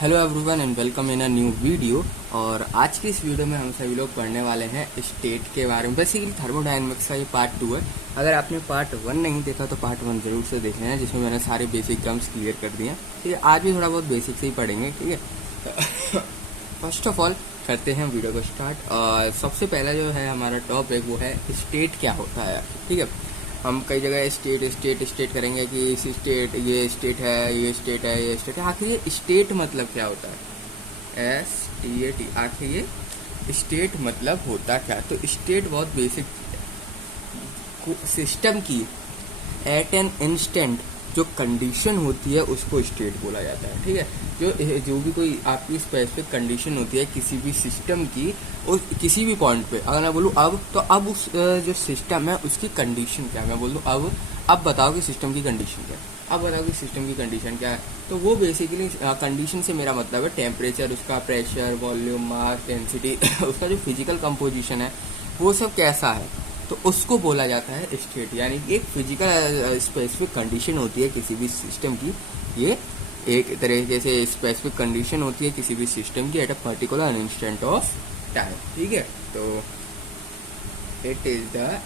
Hello everyone and welcome in a new video. और आज की इस वीडियो में हम सभी लोग पढ़ने वाले हैं स्टेट के बारे में। बेसिकली थर्मोडायनेमिक्स का ये पार्ट 2 है। अगर आपने पार्ट 1 नहीं देखा तो पार्ट 1 जरूर से देख लेना, जिसमें मैंने सारे बेसिक टर्म्स क्लियर कर दिए हैं। ठीक है, आज भी थोड़ा बहुत बेसिक से ही पढ़ेंगे। ठीक है, फर्स्ट ऑफ ऑल करते हैं वीडियो को स्टार्ट। और सबसे पहला जो है हमारा टॉपिक वो है स्टेट क्या होता है। ठीक है, हम कई जगह स्टेट स्टेट स्टेट करेंगे कि इस स्टेट, ये स्टेट है, ये स्टेट है, ये स्टेट है। आखिर ये स्टेट मतलब क्या होता है? STAT। आखिर ये स्टेट मतलब होता क्या? तो स्टेट बहुत बेसिक सिस्टम की एट एन इंस्टेंट जो कंडीशन होती है उसको स्टेट बोला जाता है। ठीक है, जो भी कोई आपकी स्पेसिफिक कंडीशन होती है किसी भी सिस्टम की, उस किसी भी पॉइंट पे अगर मैं बोलूँ अब, तो अब उस जो सिस्टम है उसकी कंडीशन क्या है। मैं बोल दूँ अब बताओ कि सिस्टम की कंडीशन क्या है, अब बताओ कि सिस्टम की कंडीशन क्या है। तो वो बेसिकली कंडीशन से मेरा मतलब है टेम्परेचर, उसका प्रेशर, वॉल्यूम, मास, डेंसिटी उसका जो फिजिकल कंपोजिशन है वो सब कैसा है, तो उसको बोला जाता है स्टेट। यानी एक फिजिकल स्पेसिफिक कंडीशन होती है किसी भी सिस्टम की। ये एक तरीके से स्पेसिफिक कंडीशन होती है किसी भी सिस्टम की at a particular instant of time. ठीक है, तो it is the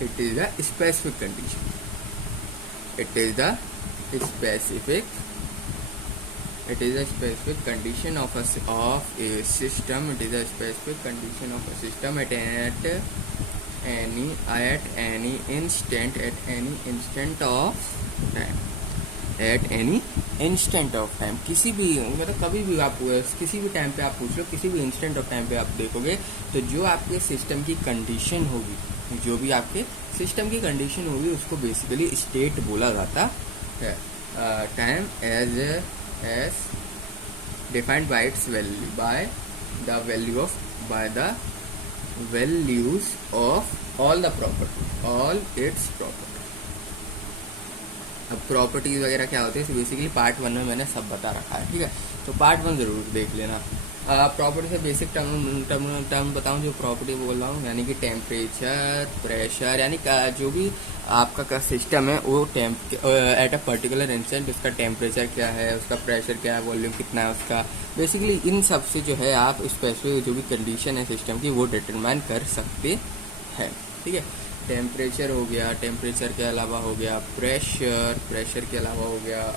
specific condition, it is the specific condition of a system. It is a specific condition of a system at any instant of time। किसी भी मतलब कभी भी आप किसी भी टाइम पे आप पूछ लो, किसी भी इंस्टेंट ऑफ टाइम पे आप देखोगे तो जो आपके सिस्टम की कंडीशन होगी, जो भी आपके सिस्टम की कंडीशन होगी उसको बेसिकली स्टेट बोला जाता है। Time as defined by its value, by the values of all its properties। अब प्रॉपर्टीज वगैरह क्या होती है बेसिकली पार्ट 1 में मैंने सब बता रखा है। ठीक है, तो पार्ट 1 जरूर देख लेना। प्रॉपर्टी से बेसिक टर्म बताऊं जो प्रॉपर्टी बोल रहा हूँ, यानी कि टेम्परेचर, प्रेशर, यानी जो भी आपका सिस्टम है वो एट अ पर्टिकुलर इंस्टेंट उसका टेम्परेचर क्या है, उसका प्रेशर क्या है, वॉल्यूम कितना है उसका। बेसिकली इन सब से जो है आप स्पेसिफिक जो भी कंडीशन है सिस्टम की वो डिटरमाइन कर सकते हैं। ठीक है, टेम्परेचर हो गया, टेम्परेचर के अलावा हो गया प्रेशर के अलावा हो गया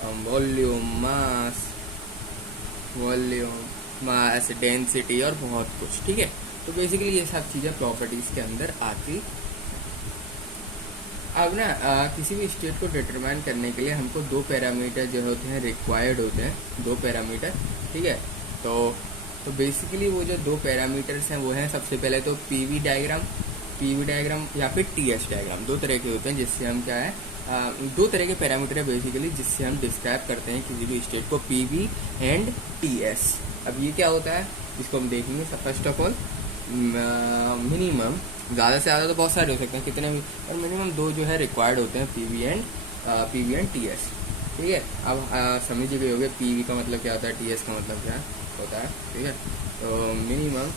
मास, डेंसिटी और बहुत कुछ। ठीक है, तो बेसिकली ये सब चीज़ें प्रॉपर्टीज के अंदर आती। अब ना किसी भी स्टेट को डिटरमाइन करने के लिए हमको 2 पैरामीटर जो होते हैं रिक्वायर्ड होते हैं, 2 पैरामीटर। ठीक है, तो बेसिकली वो जो 2 पैरामीटर्स हैं वो हैं सबसे पहले तो पीवी डायग्राम या फिर टीएस डायग्राम। 2 तरह के होते हैं जिससे हम क्या है 2 तरह के पैरामीटर है बेसिकली जिससे हम डिस्क्राइब करते हैं किसी भी स्टेट को, पीवी एंड टीएस। अब ये क्या होता है इसको हम देखेंगे। फर्स्ट ऑफ ऑल मिनिमम, ज़्यादा से ज़्यादा तो बहुत सारे हो सकते हैं कितने भी, और मिनिमम 2 जो है रिक्वायर्ड होते हैं, पीवी एंड टीएस। ठीक है, अब समझ गए होंगे पीवी का मतलब क्या होता है, टीएस का मतलब क्या होता है। ठीक है, तो minimum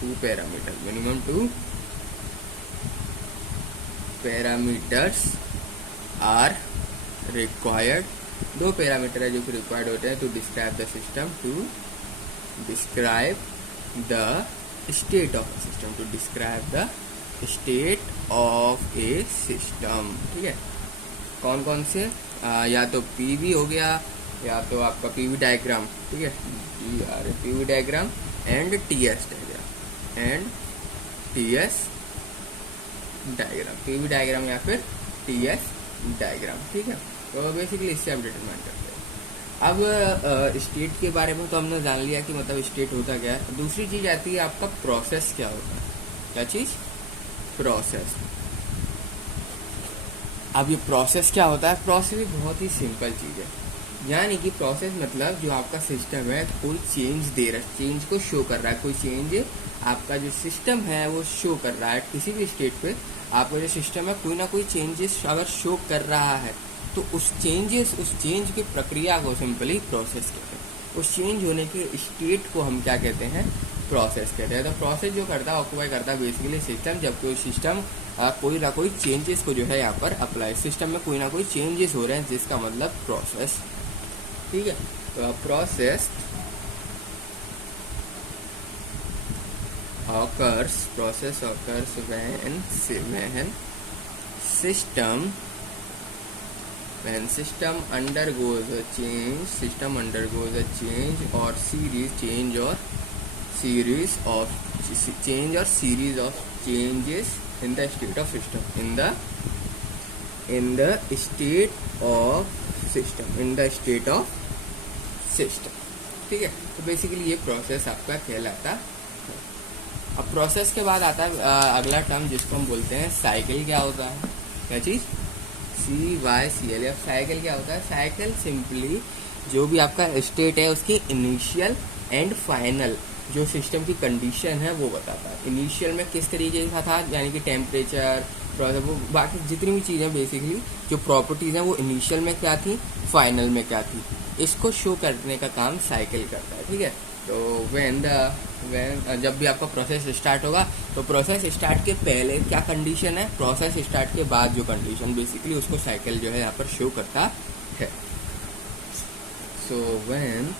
2 parameters are required. 2 parameter है जो कि रिक्वायर्ड होते हैं to describe the system, to describe the state of a system. ठीक है, कौन कौन से या तो पीवी हो गया या तो आपका पीवी डायग्राम। ठीक है, PV diagram and TS diagram, PV diagram या फिर टीएस डायग्राम। ठीक है, तो बेसिकली इससे आप डिटरमाइन करते हैं। अब स्टेट के बारे में तो हमने जान लिया कि मतलब स्टेट होता क्या है। दूसरी चीज आती है आपका प्रोसेस क्या होता है। क्या चीज? प्रोसेस। अब ये प्रोसेस क्या होता है? प्रोसेस भी बहुत ही सिंपल चीज है, यानी कि प्रोसेस मतलब जो आपका सिस्टम है कोई चेंज दे रहा है, चेंज को शो कर रहा है, कोई चेंज आपका जो सिस्टम है वो शो कर रहा है। किसी भी स्टेट पे आपका जो सिस्टम है कोई ना कोई चेंजेस अगर शो कर रहा है तो उस चेंज की प्रक्रिया को सिंपली प्रोसेस कहते हैं। उस चेंज होने के स्टेट को हम क्या कहते हैं? प्रोसेस कहते हैं। तो प्रोसेस जो करता है ऑक्यूपाई करता है बेसिकली सिस्टम, जब कोई सिस्टम कोई ना कोई चेंजेस को जो है यहाँ पर अप्लाई, सिस्टम में कोई ना कोई चेंजेस हो रहे हैं जिसका मतलब प्रोसेस। ठीक है, तो process process occurs when system undergoes a change or series of changes in the state of system in the state of system। ठीक है, तो बेसिकली ये प्रोसेस आपका कहलाता है। अब प्रोसेस के बाद आता है अगला टर्म जिसको हम बोलते हैं साइकिल। क्या होता है, क्या चीज़, CYCL। अब साइकिल क्या होता है, साइकिल सिंपली जो भी आपका स्टेट है उसकी इनिशियल एंड फाइनल जो सिस्टम की कंडीशन है वो बताता है। इनिशियल में किस तरीके का था, यानी कि टेम्परेचर, वो बाकी जितनी भी चीज़ें बेसिकली जो प्रॉपर्टीज़ हैं वो इनिशियल में क्या थी, फाइनल में क्या थी, इसको शो करने का काम साइकिल करता है। ठीक है, तो व्हेन जब भी आपका प्रोसेस स्टार्ट होगा तो प्रोसेस स्टार्ट के पहले क्या कंडीशन है, प्रोसेस स्टार्ट के बाद जो कंडीशन, बेसिकली उसको साइकिल जो है यहाँ पर शो करता है। So when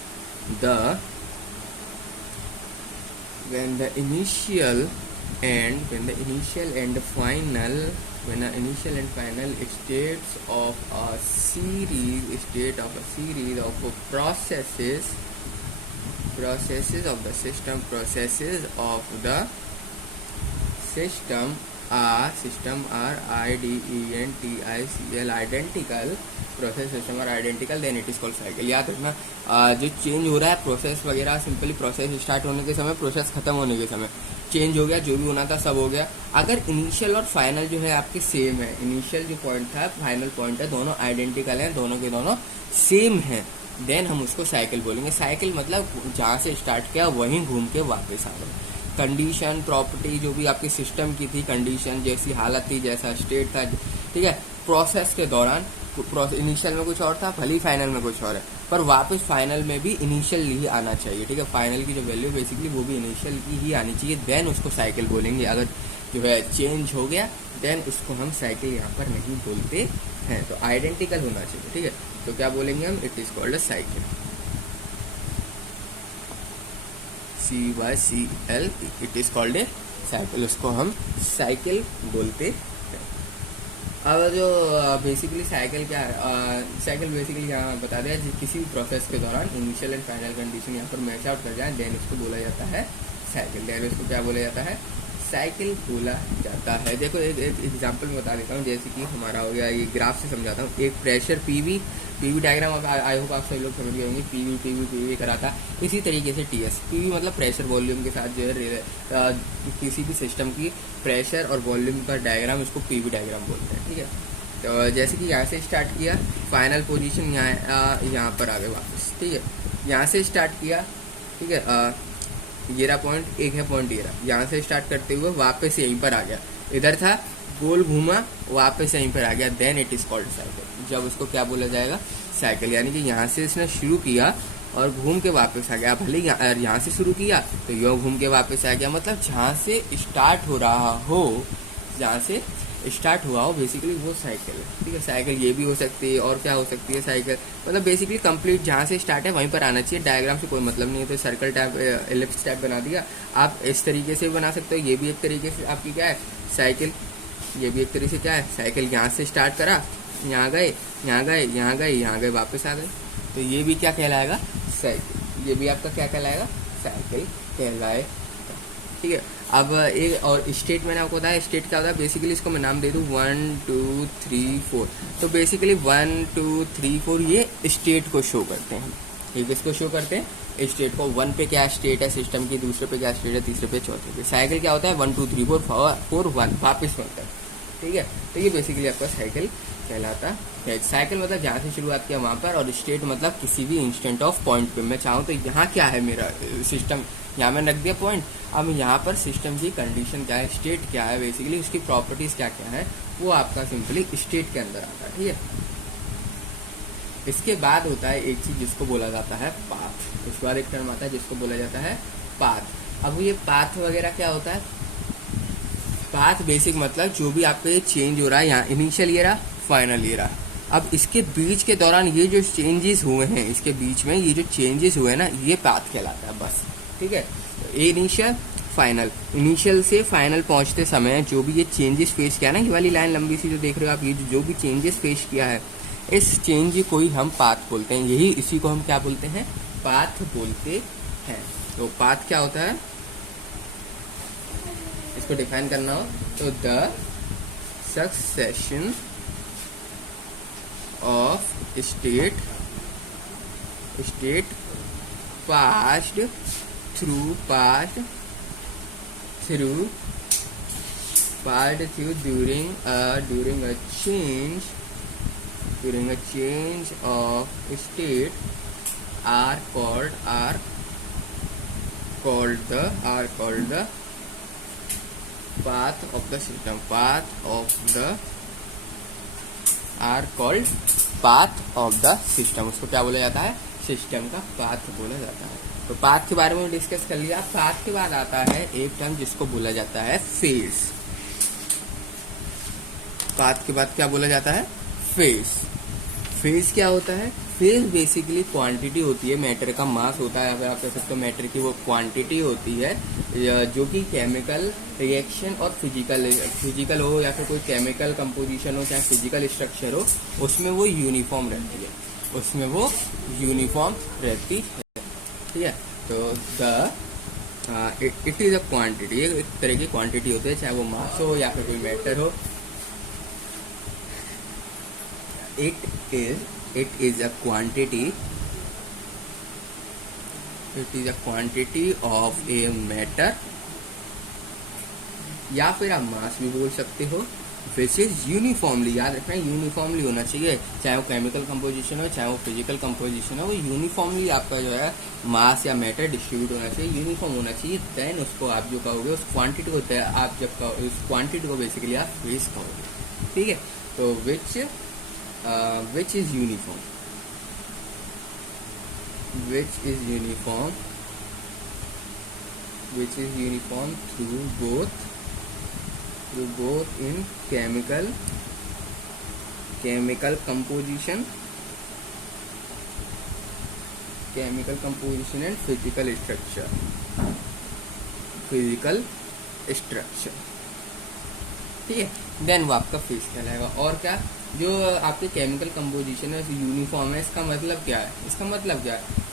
the initial and final states of a series of processes of the system are identical process system और identical, then it is called cycle. याद रखना जो चेंज हो रहा है प्रोसेस वगैरह, सिंपली प्रोसेस स्टार्ट होने के समय, प्रोसेस खत्म होने के समय चेंज हो गया, जो भी होना था सब हो गया। अगर इनिशियल और फाइनल जो है आपके सेम है, इनिशियल जो पॉइंट था, फाइनल पॉइंट है, दोनों आइडेंटिकल हैं, दोनों के दोनों सेम हैं, देन हम उसको साइकिल बोलेंगे। साइकिल मतलब जहाँ से स्टार्ट किया वहीं घूम के वापस आ गए। कंडीशन, प्रॉपर्टी जो भी आपके सिस्टम की थी, कंडीशन जैसी हालत थी, जैसा स्टेट था, ठीक है, प्रोसेस के दौरान इनिशियल में कुछ और था, भले ही फाइनल में कुछ और है, पर वापस फाइनल में भी इनिशियल ही आना चाहिए। ठीक है, फाइनल की जो वैल्यू बेसिकली वो भी इनिशियल की ही आनी चाहिए, देन उसको साइकिल बोलेंगे। अगर जो है चेंज हो गया देन उसको हम साइकिल यहाँ पर नहीं बोलते हैं, तो आइडेंटिकल होना चाहिए। ठीक है, तो क्या बोलेंगे हम, it is called a cycle, CYCL, it is called a cycle, उसको हम साइकिल बोलते हैं। अब जो बेसिकली साइकिल क्या है, साइकिल बेसिकली यहाँ बता दिया, किसी भी प्रोसेस के दौरान इनिशियल एंड फाइनल कंडीशन यहाँ पर मैच आउट कर जाए, देन इसको बोला जाता है साइकिल। देन इसको क्या बोला जाता है, साइकिल बोला जाता है। देखो एक एग्जांपल में बता देता हूँ, जैसे कि हमारा हो गया, ये ग्राफ से समझाता हूँ। एक pressure PV diagram, I hope आप सभी लोग समझ गए होंगे, पीवी करा था। इसी तरीके से टीएस, पीवी मतलब प्रेशर वॉल्यूम के साथ जो है किसी भी सिस्टम की प्रेशर और वॉल्यूम का डायग्राम, उसको पीवी डायग्राम बोलते हैं। ठीक है, तो जैसे कि यहाँ से स्टार्ट किया, फाइनल पोजीशन यहाँ पर आ गए वापस। ठीक है, यहाँ से स्टार्ट किया, ठीक है, ये रहा पॉइंट, एक है पॉइंट ये रहा, यहाँ से स्टार्ट करते हुए वापस यहीं पर आ गया, इधर था, गोल घूमा, वापस यहीं पर आ गया, then it is called cycle. जब उसको क्या बोला जाएगा, साइकिल। यानी कि यहाँ से इसने शुरू किया और घूम के वापस आ गया, भले यहाँ से शुरू किया तो यो घूम के वापस आ गया, मतलब जहाँ से स्टार्ट हो रहा हो, जहाँ से स्टार्ट हुआ हो, बेसिकली वो साइकिल है। ठीक है, साइकिल ये भी हो सकती है, और क्या हो सकती है साइकिल, मतलब बेसिकली कंप्लीट जहाँ से स्टार्ट है वहीं पर आना चाहिए। डायग्राम से कोई मतलब नहीं है, तो सर्कल टाइप, एलिप्स टाइप बना दिया। आप इस तरीके से बना सकते हो, ये भी एक तरीके से आपकी क्या है, साइकिल। ये भी एक तरीके से क्या है, साइकिल। यहाँ से स्टार्ट करा, यहाँ गए, यहाँ गए, यहाँ गए, यहाँ गए, वापस आ गए, तो ये भी क्या कहलाएगा, साइकिल। ये भी आपका क्या कहलाएगा, साइकिल कहलाएगा। ठीक है, अब एक और स्टेट मैंने आपको बताया, स्टेट क्या होता है, बेसिकली इसको मैं नाम दे दूँ 1 2 3 4। तो बेसिकली 1 2 3 4 ये स्टेट को शो करते हैं। ये किसको शो करते हैं, स्टेट को। 1 पे क्या स्टेट है सिस्टम की, दूसरे पे क्या स्टेट है, तीसरे पे, चौथे पे। साइकिल क्या होता है, 1 2 3 4 4 1 वापस होता है। ठीक है, तो ये बेसिकली आपका साइकिल कहलाता है। साइकिल मतलब जहाँ से शुरुआत किया वहाँ पर, और स्टेट मतलब किसी भी इंस्टेंट ऑफ पॉइंट पे। मैं चाहूँ तो यहाँ क्या है मेरा सिस्टम, यहाँ मैंने रख दिया पॉइंट, अब यहाँ पर सिस्टम की कंडीशन क्या है, स्टेट क्या है, बेसिकली उसकी प्रॉपर्टीज़ क्या क्या है, वो आपका सिंपली स्टेट के अंदर आता है। ठीक है, इसके बाद होता है एक चीज़ जिसको बोला जाता है पाथ। उसके बाद एक टर्म आता है जिसको बोला जाता है पाथ। अब ये पाथ वगैरह क्या होता है, पाथ बेसिक मतलब जो भी आपका ये चेंज हो रहा है, यहाँ इनिशियल ये रहा, फाइनल ये रहा, अब इसके बीच के दौरान ये जो चेंजेस हुए हैं, इसके बीच में ये जो चेंजेस हुए हैं ना, ये पाथ कहलाता है बस। ठीक है, ए इनिशियल, फाइनल, इनिशियल से फाइनल पहुंचते समय जो भी ये चेंजेस फेस किया ना, ये वाली लाइन लंबी सी जो देख रहे हो आप, ये जो भी चेंजेस फेस किया है, इस चेंज को ही हम पाथ बोलते हैं। यही इसी को हम क्या बोलते हैं, पाथ बोलते हैं। तो पाथ क्या होता है, इसको डिफाइन करना हो तो the succession of state passed through during a change of state are called the path of the system. Path of the system, उसको क्या बोला जाता है, सिस्टम का पाथ बोला जाता है। तो पाथ के बारे में डिस्कस कर लिया। पाथ के बाद आता है एक टर्म जिसको बोला जाता है फेज। पाथ के बाद क्या बोला जाता है, फेज। फेज क्या होता है, फेज बेसिकली क्वांटिटी होती है, मैटर का मास होता है, अगर आप कह सकते हो मैटर की वो क्वांटिटी होती है जो कि केमिकल रिएक्शन और फिजिकल हो या फिर कोई केमिकल कंपोजिशन हो, चाहे फिजिकल स्ट्रक्चर हो, उसमें वो यूनिफॉर्म रहती है, ठीक है। तो इट इज अ क्वांटिटी, एक तरह की क्वांटिटी होती है, चाहे वो मास हो या फिर कोई मैटर हो। It is a quantity of a matter, या फिर आप मास भी बोल सकते हो, विच इज यूनिफॉर्मली, याद रखना यूनिफॉर्मली होना चाहिए, चाहे वो केमिकल कंपोजिशन हो चाहे वो फिजिकल कंपोजिशन हो, वो यूनिफॉर्मली आपका जो है मास या मैटर डिस्ट्रीब्यूट होना चाहिए, यूनिफॉर्म होना चाहिए। देन उसको आप जो कहोगे उस क्वांटिटी को, आप जब कहोगे उस क्वांटिटी को बेसिकली आप फेज कहोगे, ठीक है। तो which is uniform through both in chemical composition and physical structure, ठीक है। देन वो आपका फेज कहलाएगा। और क्या, जो आपके केमिकल कंपोजिशन है यूनिफॉर्म है, इसका मतलब क्या है,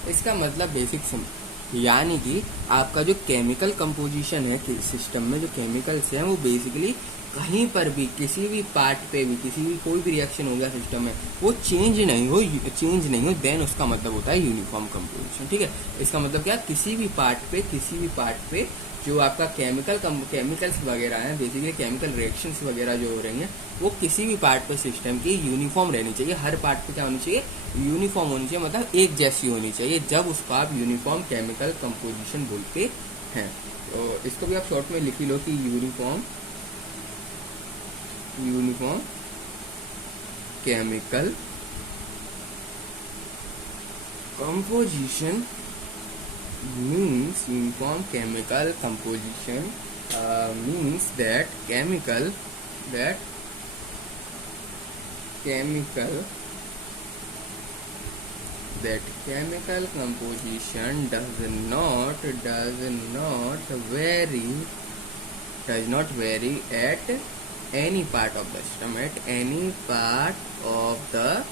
इसका मतलब बेसिक सिंपल, यानी कि आपका जो केमिकल कंपोजिशन है सिस्टम में, जो केमिकल्स हैं वो बेसिकली कहीं पर भी किसी भी पार्ट पे भी कोई भी रिएक्शन हो गया सिस्टम में, वो चेंज नहीं हो, देन उसका मतलब होता है यूनिफॉर्म कंपोजिशन, ठीक है। इसका मतलब क्या, किसी भी पार्ट पे जो आपका केमिकल्स वगैरह हैं, बेसिकली केमिकल रिएक्शंस वगैरह जो हो रही हैं, वो किसी भी पार्ट पे सिस्टम की यूनिफॉर्म रहनी चाहिए, हर पार्ट पे क्या होनी चाहिए, यूनिफॉर्म होनी चाहिए, मतलब एक जैसी होनी चाहिए, जब उसको आप यूनिफॉर्म केमिकल कंपोजिशन बोलते हैं। तो इसको भी आप शॉर्ट में लिख ही लो कि uniform chemical composition means that chemical composition does not vary at any part of the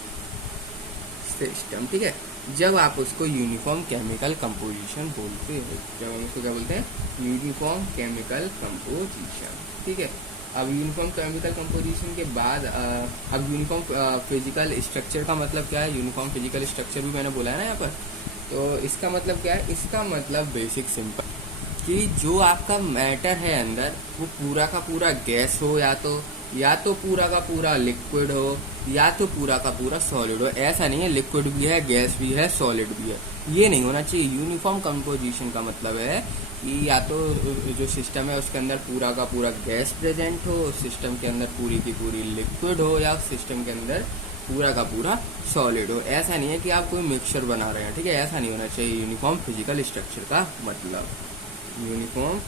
system, ठीक है। जब आप उसको यूनिफॉर्म केमिकल कंपोजिशन बोलते हो, जब हम उसको क्या बोलते हैं, यूनिफॉर्म केमिकल कंपोजिशन, ठीक है। अब यूनिफॉर्म केमिकल कंपोजिशन के बाद अब यूनिफॉर्म फिजिकल स्ट्रक्चर का मतलब क्या है, यूनिफॉर्म फिजिकल स्ट्रक्चर भी मैंने बोला है ना यहाँ पर। तो इसका मतलब क्या है, इसका मतलब बेसिक सिंपल कि जो आपका मैटर है अंदर, वो पूरा का पूरा गैस हो, या तो पूरा का पूरा लिक्विड हो, या तो पूरा का पूरा सॉलिड हो। ऐसा नहीं है लिक्विड भी है, गैस भी है, सॉलिड भी है, ये नहीं होना चाहिए। यूनिफॉर्म कंपोजिशन का मतलब है कि या तो जो सिस्टम है उसके अंदर पूरा का पूरा गैस प्रेजेंट हो, सिस्टम के अंदर पूरी की पूरी लिक्विड हो, या सिस्टम के अंदर पूरा का पूरा सॉलिड हो। ऐसा नहीं है कि आप कोई मिक्सचर बना रहे हैं, ठीक है, ऐसा नहीं होना चाहिए यूनिफॉर्म फिजिकल स्ट्रक्चर का मतलब। यूनिफॉर्म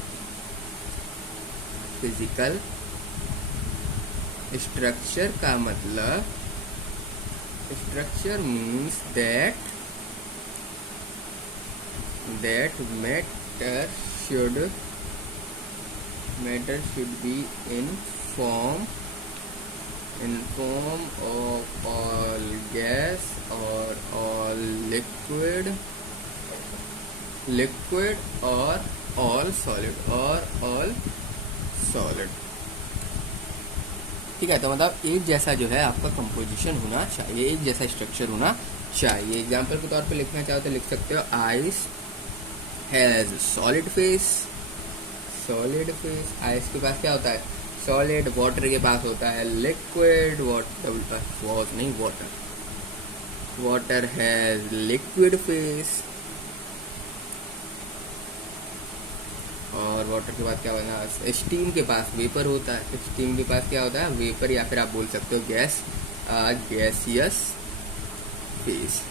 फिजिकल स्ट्रक्चर का मतलब, structure means that matter matter should be in form of all gas or all liquid or all solid। ठीक है, तो मतलब एक जैसा जो है आपका कंपोजिशन होना चाहिए, एक जैसा स्ट्रक्चर होना चाहिए। एग्जाम्पल के तौर पे लिखना चाहो तो लिख सकते हो ice has solid phase. Ice के पास क्या होता है? सॉलिड। वाटर के पास होता है liquid. Water has liquid phase. और वाटर के बाद क्या बना? स्टीम के पास वेपर होता है। स्टीम के पास क्या होता है? वेपर, या फिर आप बोल सकते हो गैसियस फेस।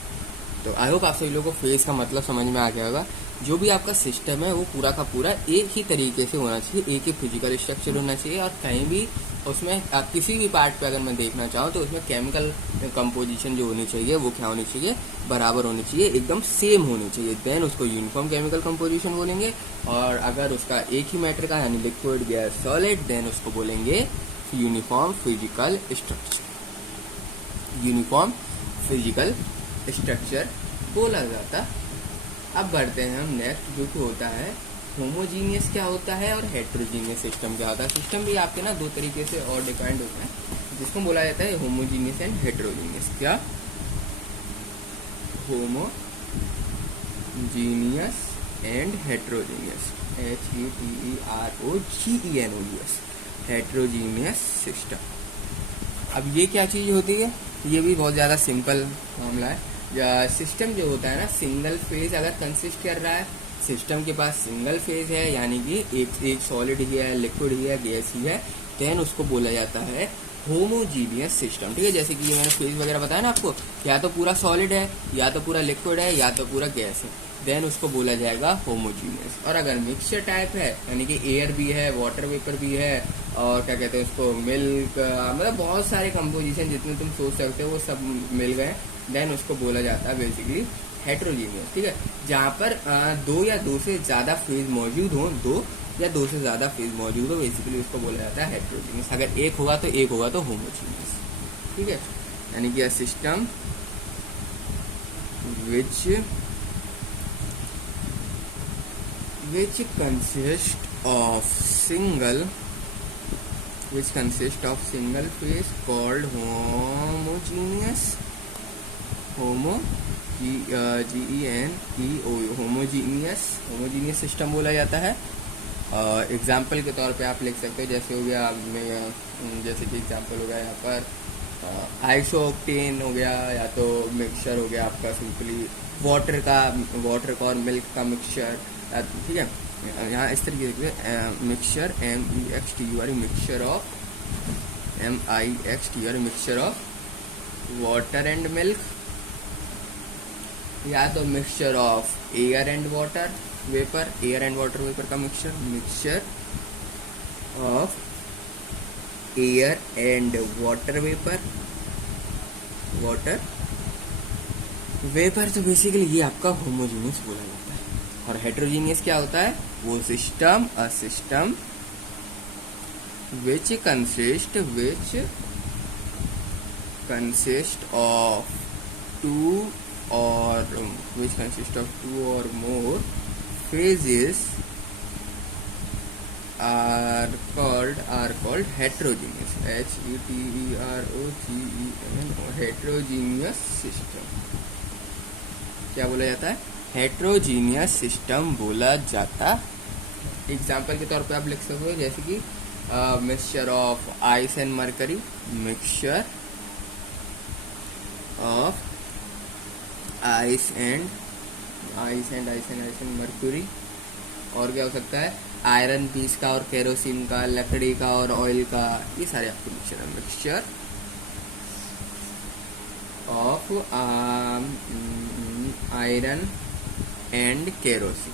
तो आई होप आप सभी लोगों को फेस का मतलब समझ में आ गया होगा। जो भी आपका सिस्टम है वो पूरा का पूरा एक ही तरीके से होना चाहिए, एक ही फिजिकल स्ट्रक्चर होना चाहिए, और कहीं भी उसमें किसी भी पार्ट पे अगर मैं देखना चाहूँ तो उसमें केमिकल कंपोजिशन जो होनी चाहिए वो क्या होनी चाहिए? बराबर होनी चाहिए, एकदम सेम होनी चाहिए। देन उसको यूनिफॉर्म केमिकल कंपोजिशन बोलेंगे। और अगर उसका एक ही मैटर का यानी लिक्विड, गैस, सॉलिड, देन उसको बोलेंगे यूनिफॉर्म फिजिकल स्ट्रक्चर बोला जाता। अब बढ़ते हैं हम नेक्स्ट, जो कि होता है होमोजीनियस क्या होता है और हेट्रोजीनियस सिस्टम क्या होता है। सिस्टम भी आपके ना दो तरीके से और डिफाइंड होता है, जिसको बोला जाता है होमोजीनियस एंड हेट्रोजीनियस। क्या? Homogeneous and heterogeneous, HETEROGENOUS, heterogeneous system. अब ये क्या चीज़ होती है? ये भी बहुत ज़्यादा सिंपल मामला है। सिस्टम जो होता है ना, सिंगल फेज अगर कंसिस्ट कर रहा है, सिस्टम के पास सिंगल फेज है, यानी कि एक सॉलिड ही है, लिक्विड ही है, गैस ही है, देन उसको बोला जाता है होमोजीनियस सिस्टम। ठीक है, जैसे कि ये मैंने फेज वगैरह बताया ना आपको, या तो पूरा सॉलिड है, या तो पूरा लिक्विड है, या तो पूरा गैस है, देन उसको बोला जाएगा होमोजीनियस। और अगर मिक्सचर टाइप है, यानी कि एयर भी है, वाटर वेपर भी है, और क्या कहते हैं उसको, मिल्क, मतलब बहुत सारे कंपोजिशन जितने तुम सोच सकते हो वो सब मिल गए, देन उसको बोला जाता है बेसिकली हेट्रोजीनियस। ठीक है, जहाँ पर दो या दो से ज़्यादा फेज मौजूद हो, बेसिकली उसको बोला जाता है हेट्रोजीनियस। अगर एक होगा तो होमोजीनियस। ठीक है, यानी कि system which consist of single phase called homogeneous, homogeneous system बोला जाता है। एग्जाम्पल के तौर पे आप लिख सकते हो, जैसे हो गया, जैसे कि एग्जाम्पल हो गया यहाँ पर आइसोक्टेन हो गया, या तो मिक्सचर हो गया आपका सिंपली वाटर का और मिल्क का मिक्सचर। ठीक है, यहाँ इस तरीके से mixture MIXTUR, mixture of water and milk, या तो mixture of air and water vapour का mixture of air and water vapour. तो बेसिकली ये आपका होमोजीनियस बोला जाता है। और हेट्रोजीनियस क्या होता है? वो system which consist of two or more phases are called heterogeneous, heterogeneous system। क्या बोला जाता है? हेट्रोजीनियस सिस्टम बोला जाता। एग्जाम्पल के तौर पे आप लिख सकते हो, जैसे कि mixture of ice and mercury, mixture of ice and mercury. और क्या हो सकता है? आयरन पीस का और केरोसिन का, लकड़ी का और ऑयल का, ये सारे आपके मिक्सचर है। Mixture of iron and kerosene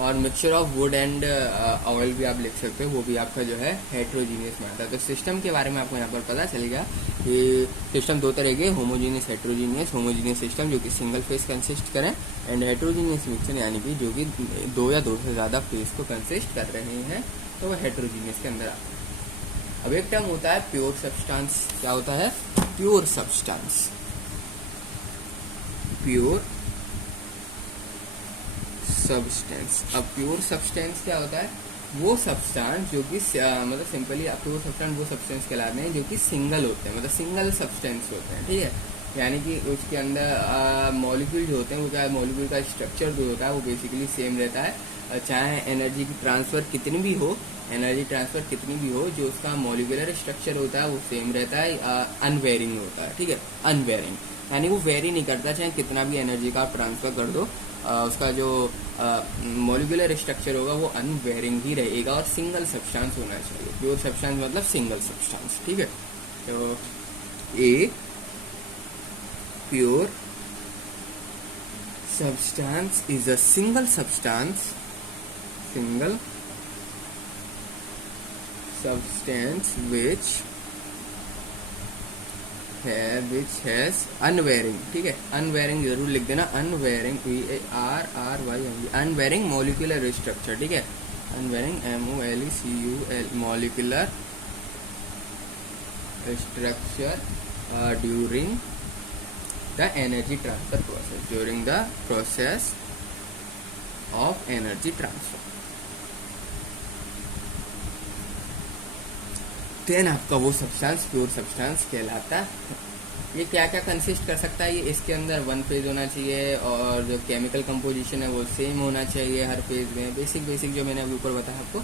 और mixture of wood and oil भी आप लिख सकते हो, वो भी आपका जो है हेट्रोजीनियस में आता है। तो सिस्टम के बारे में आपको यहाँ पर पता चलेगा कि सिस्टम दो तरह के, होमोजीनियस हेट्रोजीनियस। होमोजीनियस सिस्टम जो कि सिंगल फेज कंसिस्ट करें, एंड हेट्रोजीनियस मिक्सचर यानी कि जो कि दो या दो से ज़्यादा फेज को कंसिस्ट कर रहे हैं, तो वह हेट्रोजीनियस के अंदर आता है। अब एक टर्म होता है प्योर सब्सटेंस। क्या होता है? Pure substance. Pure substance. अब प्योर सब्सटेंस क्या होता है? वो सब्सटेंस जो कि मतलब सिंपली प्योर सब्सटेंस वो सब्सटेंस कहलाते हैं जो कि सिंगल होते हैं, मतलब सिंगल सब्सटेंस होते हैं, ठीक है। यानी कि उसके अंदर मॉलिक्यूल जो होते हैं वो क्या है, मॉलिक्यूल का स्ट्रक्चर जो होता है वो बेसिकली सेम रहता है, चाहे एनर्जी की ट्रांसफर कितनी भी हो, एनर्जी ट्रांसफर कितनी भी हो, जो उसका मॉलिक्यूलर स्ट्रक्चर होता है वो सेम रहता है, अनवेरिंग होता है, ठीक है। अनवेरिंग यानी वो वेरी नहीं करता, चाहे कितना भी एनर्जी का आप ट्रांसफर कर दो, उसका जो मॉलिक्यूलर स्ट्रक्चर होगा वो अनवेरिंग ही रहेगा, और सिंगल सब्सटेंस होना चाहिए। प्योर सब्सटेंस मतलब सिंगल सब्सटेंस, ठीक है। तो a pure substance is a single substance which has unvarying, ठीक है। unvarying जरूर लिख देना, unvarying VARRYNG, unvarying molecular structure, ठीक है। unvarying MOLECULAR molecular structure during the energy transfer process, during the process of energy transfer। Then आपका वो substance pure substance कहलाता है। ये क्या क्या कंसिस्ट कर सकता है? ये इसके अंदर वन फेज होना चाहिए, और जो केमिकल कंपोजिशन है वो सेम होना चाहिए हर फेज में। बेसिक जो मैंने अभी ऊपर बताया आपको,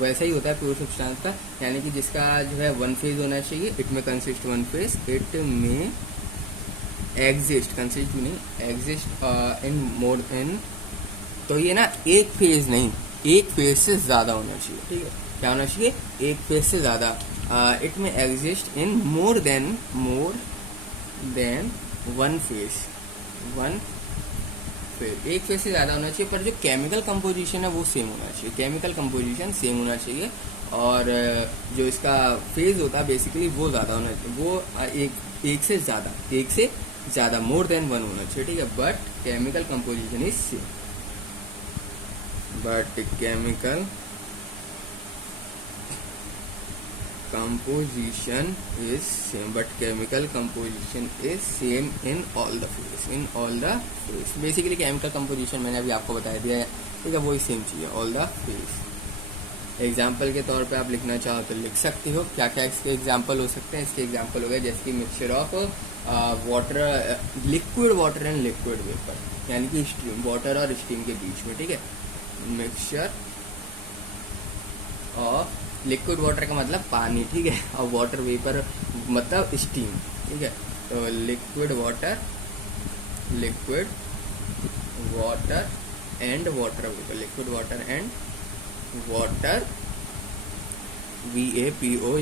वैसा ही होता है प्योर सब्सटेंस का, यानी कि जिसका जो है वन फेज होना चाहिए। इट में कंसिस्ट वन फेज, इट में एग्जिस्ट, कंसिस्ट में नहीं, एग्जिस्ट इन मोर देन, तो ये ना एक फेज नहीं, एक फेज से ज्यादा होना चाहिए, ठीक है। क्या होना चाहिए? एक फेज से ज्यादा। इट में exist in more than one phase, एक फेज से ज्यादा होना चाहिए, पर जो केमिकल कंपोजिशन है वो सेम होना चाहिए, केमिकल कंपोजिशन सेम होना चाहिए, और जो इसका फेज होता है बेसिकली वो ज्यादा होना चाहिए, वो एक से ज्यादा मोर देन वन होना चाहिए, ठीक है। But chemical composition is same, but chemical composition is same, but chemical composition is same in all the phase, basically chemical composition मैंने अभी आपको बता दिया है, ठीक है, वही सेम चाहिए ऑल द फेज। एग्जाम्पल के तौर पे आप लिखना चाहो तो लिख सकते हो। क्या क्या इसके एग्जाम्पल हो सकते हैं? इसके एग्जाम्पल हो गए जैसे कि mixture of water, liquid water and liquid vapour, यानी कि स्टीम, वाटर और स्टीम के बीच में, ठीक है। मिक्सचर ऑफ लिक्विड वाटर का मतलब पानी, ठीक है, और वाटर वेपर मतलब स्टीम, ठीक है। तो liquid water and water vapour, liquid water and water VAPOR,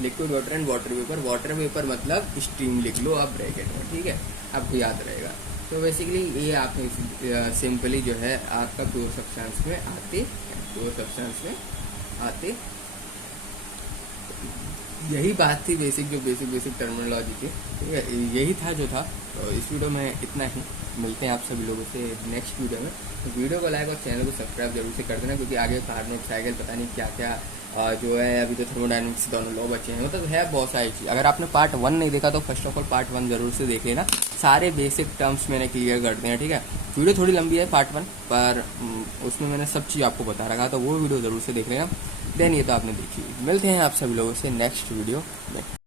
liquid water and water vapour. Water vapour मतलब स्टीम लिख लो आप ब्रैकेट में, ठीक है, आपको याद रहेगा। तो बेसिकली ये आपने सिंपली जो है आपका प्योर सब्सटेंस में आते यही बात थी, बेसिक टर्मिनोलॉजी की, ठीक है। यही था जो था। तो इस वीडियो में इतना ही, मिलते हैं आप सभी लोगों से नेक्स्ट वीडियो में। तो वीडियो को लाइक और चैनल को सब्सक्राइब जरूर से कर देना, क्योंकि आगे कार्बोनेट साइकिल पता नहीं क्या क्या जो है, अभी तो थर्मोडायनेमिक्स दोनों लॉ बचे हैं, मतलब है बहुत सारी चीज़। अगर आपने पार्ट 1 नहीं देखा तो फर्स्ट ऑफ ऑल पार्ट 1 जरूर से देख लेना, सारे बेसिक टर्म्स मैंने क्लियर कर दिए हैं, ठीक है। वीडियो थोड़ी लंबी है पार्ट 1, पर उसमें मैंने सब चीज़ आपको बता रखा, तो वो वीडियो जरूर से देख लेना। देन ये तो आपने देखी। मिलते हैं आप सभी लोगों से नेक्स्ट वीडियो में।